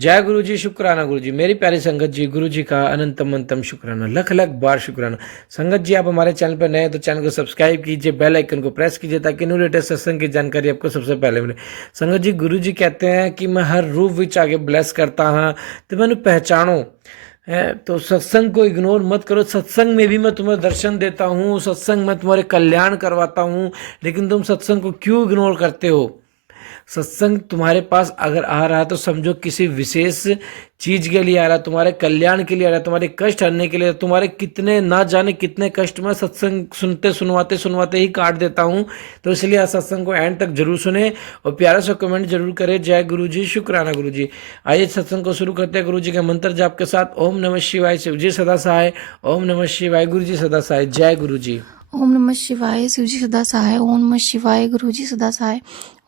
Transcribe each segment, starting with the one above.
जय गुरु जी, शुक्राना गुरु जी। मेरी प्यारी संगत जी, गुरु जी का अनंतम अंतम शुक्राना, लख लख बार शुक्राना। संगत जी, आप हमारे चैनल पर नए हैं तो चैनल को सब्सक्राइब कीजिए, बेल आइकन को प्रेस कीजिए ताकि न्यू लेटेस्ट सत्संग की जानकारी आपको सबसे पहले मिले। संगत जी, गुरु जी कहते हैं कि मैं हर रूप विच आगे ब्लेस करता हाँ तो मैंने पहचानो है। तो सत्संग को इग्नोर मत करो। सत्संग में भी मैं तुम्हें दर्शन देता हूँ, सत्संग में तुम्हारे कल्याण करवाता हूँ, लेकिन तुम सत्संग को क्यों इग्नोर करते हो? सत्संग तुम्हारे पास अगर आ रहा है तो समझो किसी विशेष चीज के लिए आ रहा है, तुम्हारे कल्याण के लिए आ रहा है, तुम्हारे कष्ट हरने के लिए। तुम्हारे कितने ना जाने कितने कष्ट मैं सत्संग सुनते सुनवाते सुनवाते ही काट देता हूँ। तो इसलिए आज सत्संग को एंड तक जरूर सुने और प्यारा सा कमेंट जरूर करें। जय गुरु जी, शुक्राना गुरु जी। आइए सत्संग को शुरू करते हैं गुरु जी के मंत्र जाप के साथ। ओम नमः शिवाय, शिव जी सदा सहाय। ओम नमः शिवाय, गुरु जी सदा सहाय। जय गुरु जी। ओम नमः शिवाय, शिव जी सदा सहाय। ओम नमः शिवाय, गुरु जी सदा सहाय।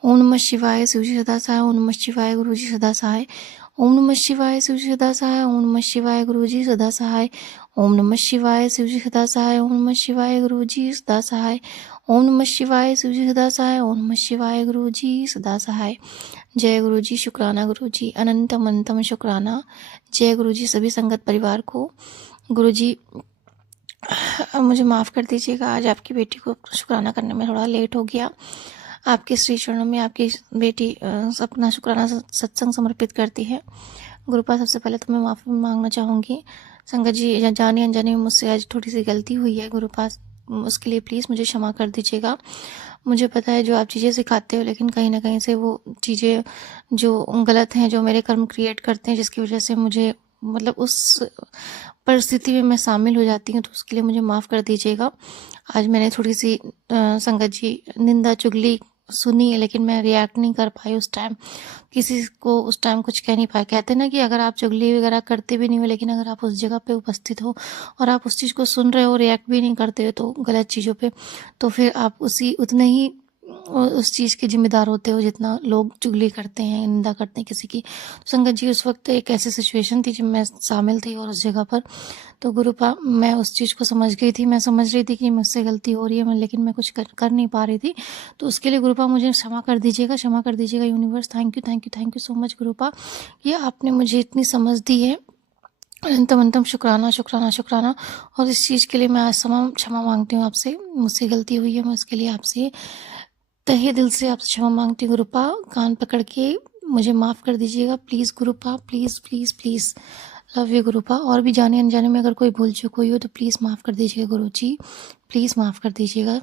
ओम नमः शिवाय, शिव जी सदा सहाय। ओम नमः शिवाय, गुरु जी सदा सहाय। ओम नमः शिवाय, शिव जी सदा सहाय। ओम नमः शिवाय, गुरु जी सदा सहाय। ओम नमः शिवाय, शिव जी सदा सहाय। ओम नमः शिवाय, गुरु जी सदा सहाय। ओम नमः शिवाय, शिव जी सदा सहाय। ओम नमः शिवाय, गुरु जी सदा सहाय। जय गुरु जी, शुक्राना गुरु जी, अनंतम अंतम शुक्राना। जय गुरु जी सभी संगत परिवार को। गुरु जी मुझे माफ़ कर दीजिएगा, आज आपकी बेटी को शुक्राना करने में थोड़ा लेट हो गया। आपके श्री चरणों में आपकी बेटी अपना शुक्राना सत्संग समर्पित करती है। गुरुपा, सबसे पहले तो मैं माफ़ी मांगना चाहूँगी। संगत जी, जाने अनजाने में मुझसे आज थोड़ी सी गलती हुई है। गुरुपा, उसके लिए प्लीज़ मुझे क्षमा कर दीजिएगा। मुझे पता है जो आप चीज़ें सिखाते हो, लेकिन कहीं ना कहीं से वो चीज़ें जो गलत हैं, जो मेरे कर्म क्रिएट करते हैं, जिसकी वजह से मुझे मतलब उस परिस्थिति में मैं शामिल हो जाती हूँ, तो उसके लिए मुझे माफ़ कर दीजिएगा। आज मैंने थोड़ी सी संगत जी निंदा चुगली सुनी है, लेकिन मैं रिएक्ट नहीं कर पाई उस टाइम, किसी को उस टाइम कुछ कह नहीं पाए। कहते हैं ना कि अगर आप चुगली वगैरह करते भी नहीं हो, लेकिन अगर आप उस जगह पे उपस्थित हो और आप उस चीज़ को सुन रहे हो, रिएक्ट भी नहीं करते हो तो गलत चीज़ों पे, तो फिर आप उतने ही उस चीज़ के जिम्मेदार होते हो जितना लोग चुगली करते हैं, निंदा करते हैं किसी की। संगत जी, उस वक्त एक ऐसी सिचुएशन थी जब मैं शामिल थी और उस जगह पर, तो गुरुपा मैं उस चीज़ को समझ गई थी। मैं समझ रही थी कि मुझसे गलती हो रही है, लेकिन मैं कुछ कर नहीं पा रही थी। तो उसके लिए गुरुपा मुझे क्षमा कर दीजिएगा, क्षमा कर दीजिएगा universe. Thank you, thank you, thank you so much Gurupa, ये आपने मुझे इतनी समझ दी है। अनंतम अंतम शुक्राना, शुक्राना, शुक्राना। और इस चीज़ के लिए मैं आज क्षमा मांगती हूँ आपसे। मुझसे गलती हुई है, मैं उसके लिए आपसे तहे दिल से आपसे क्षमा मांगती हूँ गुरुपा। कान पकड़ के मुझे माफ़ कर दीजिएगा please Gurupa, please please please. Love you Gurupa. और भी जाने अनजाने में अगर कोई भूल चूक हुई हो तो प्लीज़ माफ़ कर दीजिएगा गुरु जी, प्लीज़ माफ़ कर दीजिएगा।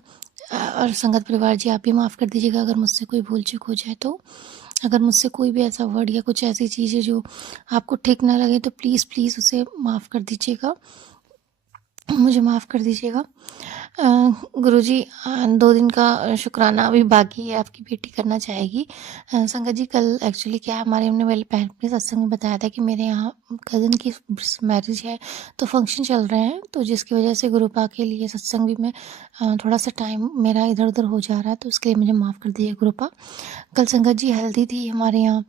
और संगत परिवार जी, आप भी माफ़ कर दीजिएगा अगर मुझसे कोई भूल चूक हो जाए तो। अगर मुझसे कोई भी ऐसा वर्ड या कुछ ऐसी चीज़ है जो आपको ठीक ना लगे तो प्लीज़ प्लीज़ उसे माफ़ कर दीजिएगा, मुझे माफ़ कर दीजिएगा। गुरुजी, 2 दिन का शुक्राना अभी बाकी है, आपकी बेटी करना चाहेगी। संगत जी, कल एक्चुअली क्या है, हमारे हमने पहले सत्संग में बताया था कि मेरे यहाँ कज़न की मैरिज है, तो फंक्शन चल रहे हैं, तो जिसकी वजह से गुरुपा के लिए सत्संग भी मैं थोड़ा सा टाइम मेरा इधर उधर हो जा रहा है, तो उसके लिए मुझे माफ़ कर दीजिए गुरुपा। कल संगत जी हल्दी थी हमारे यहाँ,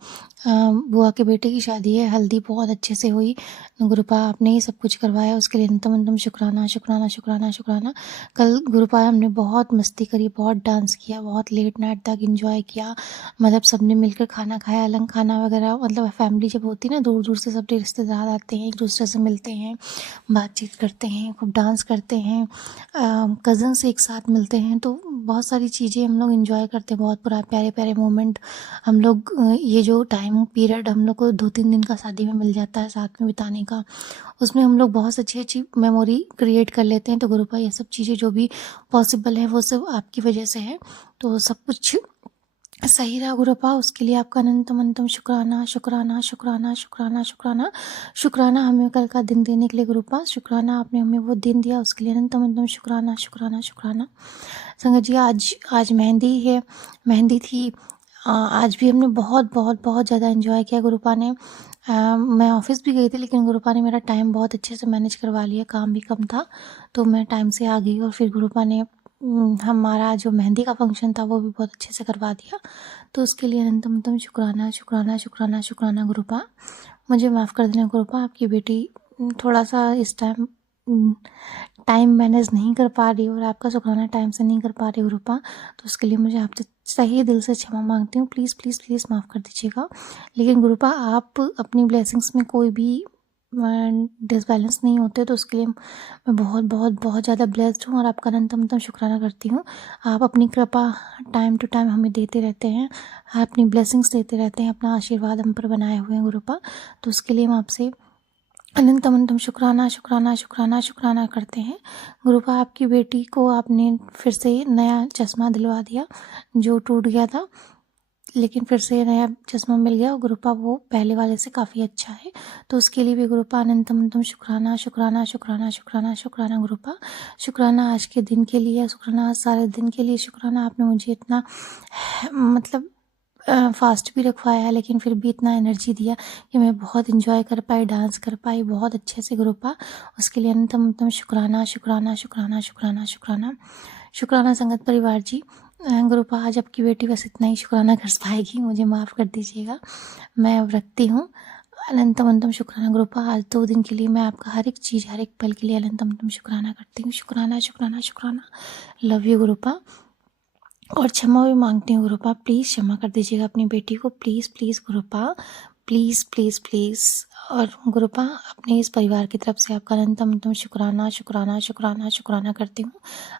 बुआ के बेटे की शादी है, हल्दी बहुत अच्छे से हुई। गुरुपा, आपने ही सब कुछ करवाया, उसके लिए अंतम अंतम शुक्राना, शुक्राना, शुक्राना, शुक्राना। कल गुरुपा हमने बहुत मस्ती करी, बहुत डांस किया, बहुत लेट नाइट तक एंजॉय किया। मतलब सबने मिलकर खाना खाया, अलग खाना वगैरह। मतलब फैमिली जब होती है ना, दूर दूर से सब रिश्तेदार आते हैं, एक दूसरे से मिलते हैं, बातचीत करते हैं, खूब डांस करते हैं, कज़न से एक साथ मिलते हैं, तो बहुत सारी चीज़ें हम लोग एंजॉय करते हैं, बहुत पुराने प्यारे प्यारे मोमेंट हम लोग। ये जो टाइम पीरियड हम लोग को 2-3 दिन का शादी में मिल जाता है साथ में बिताने का, उसमें हम लोग बहुत अच्छी अच्छी मेमोरी क्रिएट कर लेते हैं। तो गुरुपा, ये सब चीज़ें जो भी पॉसिबल है वो सब आपकी वजह से है, तो सब कुछ सही रहा गुरुपा, उसके लिए आपका अनंतम अनंतम शुक्राना, शुक्राना, शुक्राना, शुक्राना, शुक्राना, शुक्राना हमें कल का दिन देने के लिए गुरुपा। शुक्राना, आपने हमें वो दिन दिया, उसके लिए अनंतम अनंतम शुक्राना, शुक्राना, शुक्राना। संगत जी, आज मेहंदी है, मेहंदी थी। आज भी हमने बहुत बहुत बहुत ज़्यादा एंजॉय किया गुरुपा ने। मैं ऑफिस भी गई थी, लेकिन गुरुपा ने मेरा टाइम बहुत अच्छे से मैनेज करवा लिया, काम भी कम था तो मैं टाइम से आ गई। और फिर गुरुपा ने हमारा जो मेहंदी का फंक्शन था वो भी बहुत अच्छे से करवा दिया, तो उसके लिए अनंतम अनंतम शुक्राना, शुक्राना, शुक्राना, शुक्राना गुरुपा। मुझे माफ़ कर देना गुरुपा, आपकी बेटी थोड़ा सा इस टाइम टाइम मैनेज नहीं कर पा रही और आपका शुक्राना टाइम से नहीं कर पा रही गुरुपा, तो उसके लिए मुझे आपसे सही दिल से क्षमा मांगती हूँ। प्लीज़ प्लीज़ प्लीज़ माफ़ कर दीजिएगा। लेकिन गुरुपा आप अपनी ब्लेसिंग्स में कोई भी डिसबैलेंस नहीं होते, तो उसके लिए मैं बहुत बहुत बहुत ज़्यादा ब्लेस्ड हूँ और आपका अनंतम शुक्राना करती हूँ। आप अपनी कृपा टाइम टू टाइम हमें देते रहते हैं, आप अपनी ब्लेसिंग्स देते रहते हैं, अपना आशीर्वाद हम पर बनाए हुए हैं गुरुपा। तो उसके लिए हम आपसे अनंतम शुक्राना शुक्राना शुक्राना शुक्राना करते हैं। गुरुपा आपकी बेटी को आपने फिर से नया चश्मा दिलवा दिया, जो टूट गया था, लेकिन फिर से नया चश्मा मिल गया और गुरुपा वो पहले वाले से काफ़ी अच्छा है। तो उसके लिए भी गुरुपा अनंतम शुक्राना शुक्राना शुक्राना शुक्राना शुक्राना गुरुपा। शुक्राना आज के दिन के लिए, शुक्राना आज सारे दिन के लिए, शुक्राना आपने मुझे इतना मतलब फास्ट भी रखवाया है, लेकिन फिर भी इतना एनर्जी दिया कि मैं बहुत इंजॉय कर पाई, डांस कर पाई बहुत अच्छे से गुरुपा। उसके लिए अनंतम शुक्राना शुक्राना शुक्राना शुक्राना शुक्राना शुक्राना संगत परिवार जी। गुरुपा आज आपकी बेटी बस इतना ही शुक्राना कर पाएगी, मुझे माफ़ कर दीजिएगा, मैं अब रखती हूँ। अनंतम शुक्राना गुरुपा। आज 2 दिन के लिए मैं आपका हर एक चीज़, हर एक पल के लिए अनंतम शुक्राना करती हूँ। शुक्राना शुक्राना शुक्राना। Love you Gurupa. और क्षमा भी मांगती हूँ गुरुपा, प्लीज़ क्षमा कर दीजिएगा अपनी बेटी को, please please Gurupa, please please please. और गुरुपा अपने इस परिवार की तरफ से आपका अनंतम शुक्राना शुक्राना शुक्राना शुक्राना करती हूँ।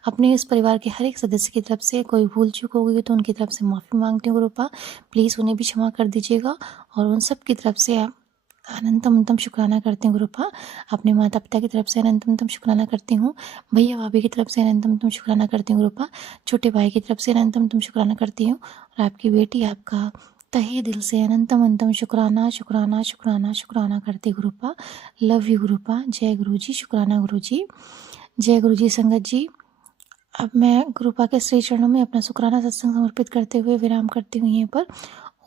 अपने इस परिवार के हर एक सदस्य की तरफ से कोई भूल चूक हो गई तो उनकी तरफ से माफ़ी मांगती हूँ गुरुपा, प्लीज़ उन्हें भी क्षमा कर दीजिएगा। और उन सब की तरफ से आप अनंतम शुक्राना करती हूँ गुरुपा। अपने माता पिता की तरफ से अनंतम शुक्राना करती हूँ, भैया भाभी की तरफ से अनंतम शुक्राना करती हूँ गुरुपा, छोटे भाई की तरफ से अनंतम शुक्राना करती हूँ। और आपकी बेटी आपका तहे दिल से अनंतम शुक्राना शुक्राना शुक्राना शुक्राना करती गुरुपा। Love you गुरुपा। जय गुरु जी। शुक्राना गुरु जी। जय गुरु जी संगत जी। अब मैं गुरुपा के श्री चरणों में अपना शुक्राना सत्संग समर्पित करते हुए विराम करती हूँ यहीं पर।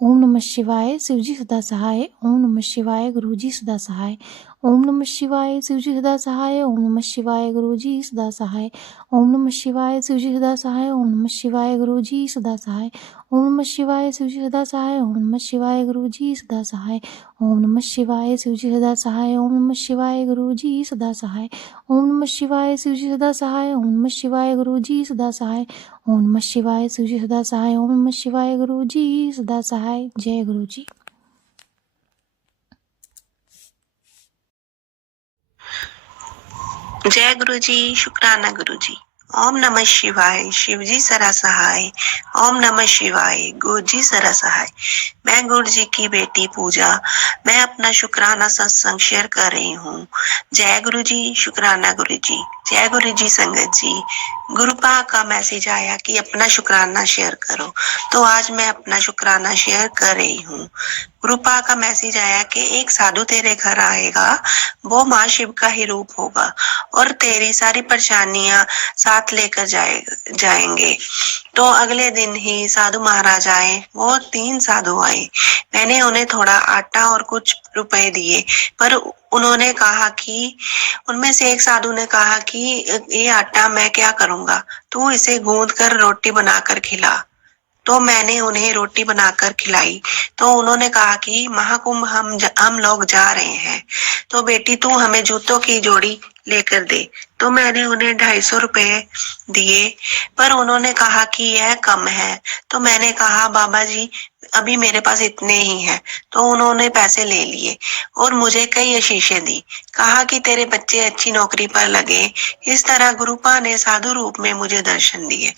ओम नमः शिवाय, शिवजी सदा सहाय। ओम नमः शिवाय, गुरुजी सदा सहाय। ओम नमः शिवाय, शिवजी सदा सहाय। ओम नमः शिवाय, गुरुजी सदा सहाय। ओम नमः शिवाय, शिवजी सदा सहाय। ओम नमः शिवाय, गुरुजी सदा सहाय। ओम नमः शिवाय, शिवजी सदा सहाय। ओम नमः शिवाय, गुरुजी सदा सहाय। ओम नमः शिवाय, शिवजी सदा सहाय। ओम नमः शिवाय, गुरुजी सदा सहाय। ओम नमः शिवाय, शिवजी सदा सहाय। ओम नमः शिवाय, गुरुजी सदा सहाय। ओम नमः शिवाय, शिवजी सदा सहाय। ओम नमः शिवाय, गुरुजी सदा सहाय। जय गुरु जी। जय गुरु जी। शुक्राना गुरु जी। ओम नमः शिवाय, शिवजी सरा सहाय। ओम नमः शिवाय, गुरु जी सरा सहाय। मैं गुरु जी की बेटी पूजा, मैं अपना शुक्राना सत्संग शेयर कर रही हूँ। जय गुरु जी। शुक्राना गुरु जी। जय गुरु जी संगत जी। गुरुपा का मैसेज आया कि अपना शुक्राना शेयर करो, तो आज मैं अपना शुक्राना शेयर कर रही हूँ। गुरुपा का मैसेज आया कि एक साधु तेरे घर आएगा, वो माँ शिव का ही रूप होगा और तेरी सारी परेशानियां साथ लेकर जाएंगे। तो अगले दिन ही साधु महाराज आए। वो 3 साधु आए। मैंने उन्हें थोड़ा आटा और कुछ रुपए दिए, पर उन्होंने कहा कि उनमें से एक साधु ने कहा कि ये आटा मैं क्या करूंगा, तू इसे गूंद कर रोटी बनाकर खिला। तो मैंने उन्हें रोटी बनाकर खिलाई। तो उन्होंने कहा कि महाकुंभ हम लोग जा रहे हैं, तो बेटी तू हमें जूतों की जोड़ी लेकर दे। तो मैंने उन्हें 250 रुपए दिए, पर उन्होंने कहा कि यह कम है। तो मैंने कहा बाबा जी अभी मेरे पास इतने ही हैं। तो उन्होंने पैसे ले लिए और मुझे कई आशीषें दी। कहा कि तेरे बच्चे अच्छी नौकरी पर लगे। इस तरह गुरुपा ने साधु रूप में मुझे दर्शन दिए।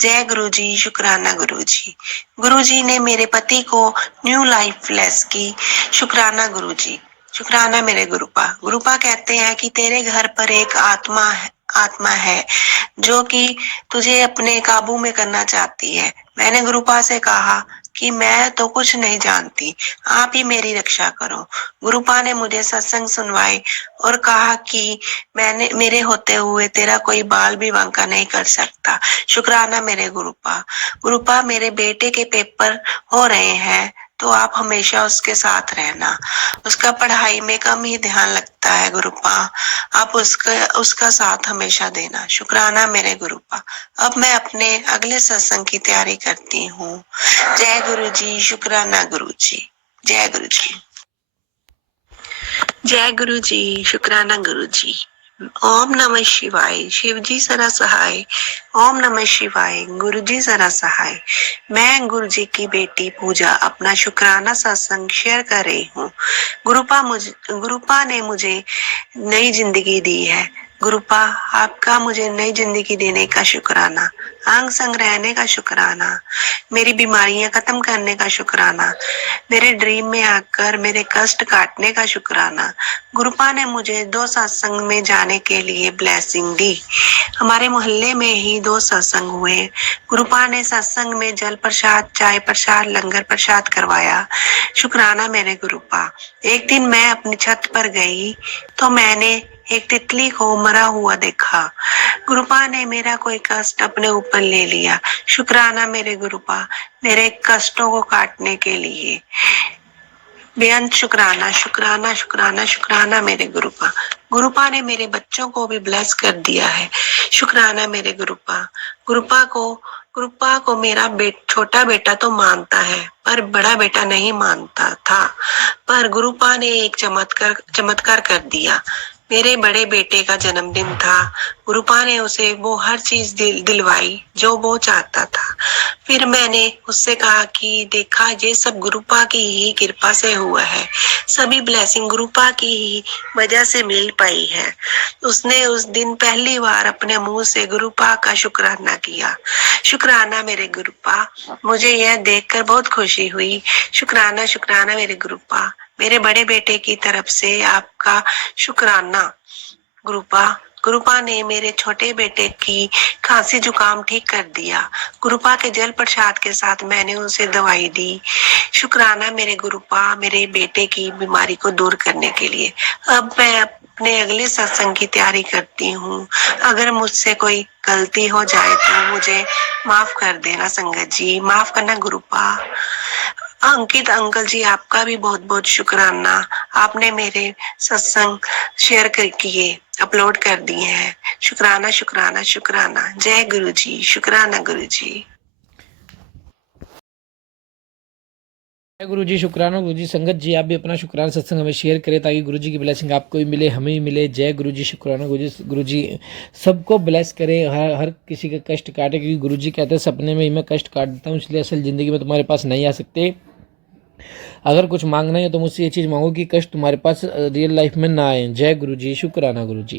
जय गुरु जी। शुक्राना गुरु जी। गुरु जी ने मेरे पति को न्यू लाइफ ब्लेस की। शुक्राना गुरु जी। शुक्राना मेरे गुरुपा। गुरुपा कहते हैं कि तेरे घर पर एक आत्मा है जो कि तुझे अपने काबू में करना चाहती है। मैंने गुरुपा से कहा कि मैं तो कुछ नहीं जानती, आप ही मेरी रक्षा करो। गुरुपा ने मुझे सत्संग सुनवाए और कहा कि मेरे होते हुए तेरा कोई बाल भी बांका नहीं कर सकता। शुक्राना मेरे गुरुपा। गुरुपा मेरे बेटे के पेपर हो रहे हैं, तो आप हमेशा उसके साथ रहना। उसका पढ़ाई में कम ही ध्यान लगता है गुरुपा, आप उसका साथ हमेशा देना। शुक्राना मेरे गुरुपा। अब मैं अपने अगले सत्संग की तैयारी करती हूँ। जय गुरु जी। शुक्राना गुरु जी। जय गुरु जी। जय गुरु जी। शुक्राना गुरु जी। ओम नमः शिवाय शिव जी सदा सहाय। ओम नमः शिवाय गुरु जी सदा सहाय। मैं गुरु जी की बेटी पूजा अपना शुक्राना सत्संग शेयर कर रही हूँ। गुरुपा ने मुझे नई जिंदगी दी है। गुरुपा, आपका मुझे नई जिंदगी देने का शुक्राना, अंग संग रहने का शुक्राना, मेरी बीमारियां खत्म करने का शुक्राना, मेरे ड्रीम में आकर मेरे कष्ट काटने का शुक्राना। गुरुपा ने मुझे 2 सत्संग में जाने के लिए ब्लेसिंग दी। हमारे मोहल्ले में ही 2 सत्संग हुए। गुरुपा ने सत्संग में जल प्रसाद, चाय प्रसाद, लंगर प्रसाद करवाया। शुक्राना मेरे गुरुपा। एक दिन मैं अपनी छत पर गई तो मैंने एक तितली को मरा हुआ देखा। गुरुपा ने मेरा कोई कष्ट अपने ऊपर ले लिया। शुक्राना मेरे गुरुपा, मेरे कष्टों को काटने के लिए। बेअंत शुक्राना, शुक्राना, शुक्राना, शुक्राना मेरे गुरुपा। गुरुपा ने मेरे बच्चों को भी ब्लेस कर दिया है। शुक्राना मेरे गुरुपा। गुरुपा को मेरा छोटा बेटा तो मानता है, पर बड़ा बेटा नहीं मानता था। पर गुरुपा ने एक चमत्कार कर दिया। मेरे बड़े बेटे का जन्मदिन था। गुरुपा ने उसे वो हर चीज दिलवाई जो वो चाहता था। फिर मैंने उससे कहा कि देखा, ये सब गुरुपा की ही कृपा से हुआ है। सभी ब्लेसिंग गुरुपा की ही वजह से मिल पाई है। उसने उस दिन पहली बार अपने मुंह से गुरुपा का शुक्राना किया। शुक्राना मेरे गुरुपा। मुझे यह देखकर बहुत खुशी हुई। शुक्राना, शुक्राना मेरे गुरुपा। मेरे बड़े बेटे की तरफ से आपका शुक्राना गुरुपा। गुरुपा ने मेरे छोटे बेटे की खांसी जुकाम ठीक कर दिया। गुरुपा के जल प्रसाद के साथ मैंने उसे दवाई दी। शुक्राना मेरे गुरुपा, मेरे बेटे की बीमारी को दूर करने के लिए। अब मैं अपने अगले सत्संग की तैयारी करती हूँ। अगर मुझसे कोई गलती हो जाए तो मुझे माफ कर देना संगत जी, माफ करना गुरुपा। अंकित अंकल जी, आपका भी बहुत बहुत शुक्राना। आपने मेरे सत्संग शेयर किए, अपलोड कर दिए हैं। शुक्राना, शुक्राना, शुक्राना। जय गुरु जी। शुक्राना गुरु जी। जय गुरु जी, शुक्राना गुरु जी। संगत जी, आप भी अपना शुक्राना सत्संग हमें शेयर करें ताकि गुरु जी की ब्लेसिंग आपको भी मिले, हमें भी मिले। जय गुरु जी, शुक्राना गुरु जी। गुरु जी सबको ब्लेस करे, हर किसी का कष्ट काटे, क्योंकि गुरु जी कहते हैं सपने में ही मैं कष्ट काट देता हूँ, इसलिए असल ज़िंदगी में तुम्हारे पास नहीं आ सकते। अगर कुछ मांगना है तो मुझसे ये चीज़ मांगो कि कष्ट तुम्हारे पास रियल लाइफ में ना आए। जय गुरु जी, शुक्राना गुरु जी।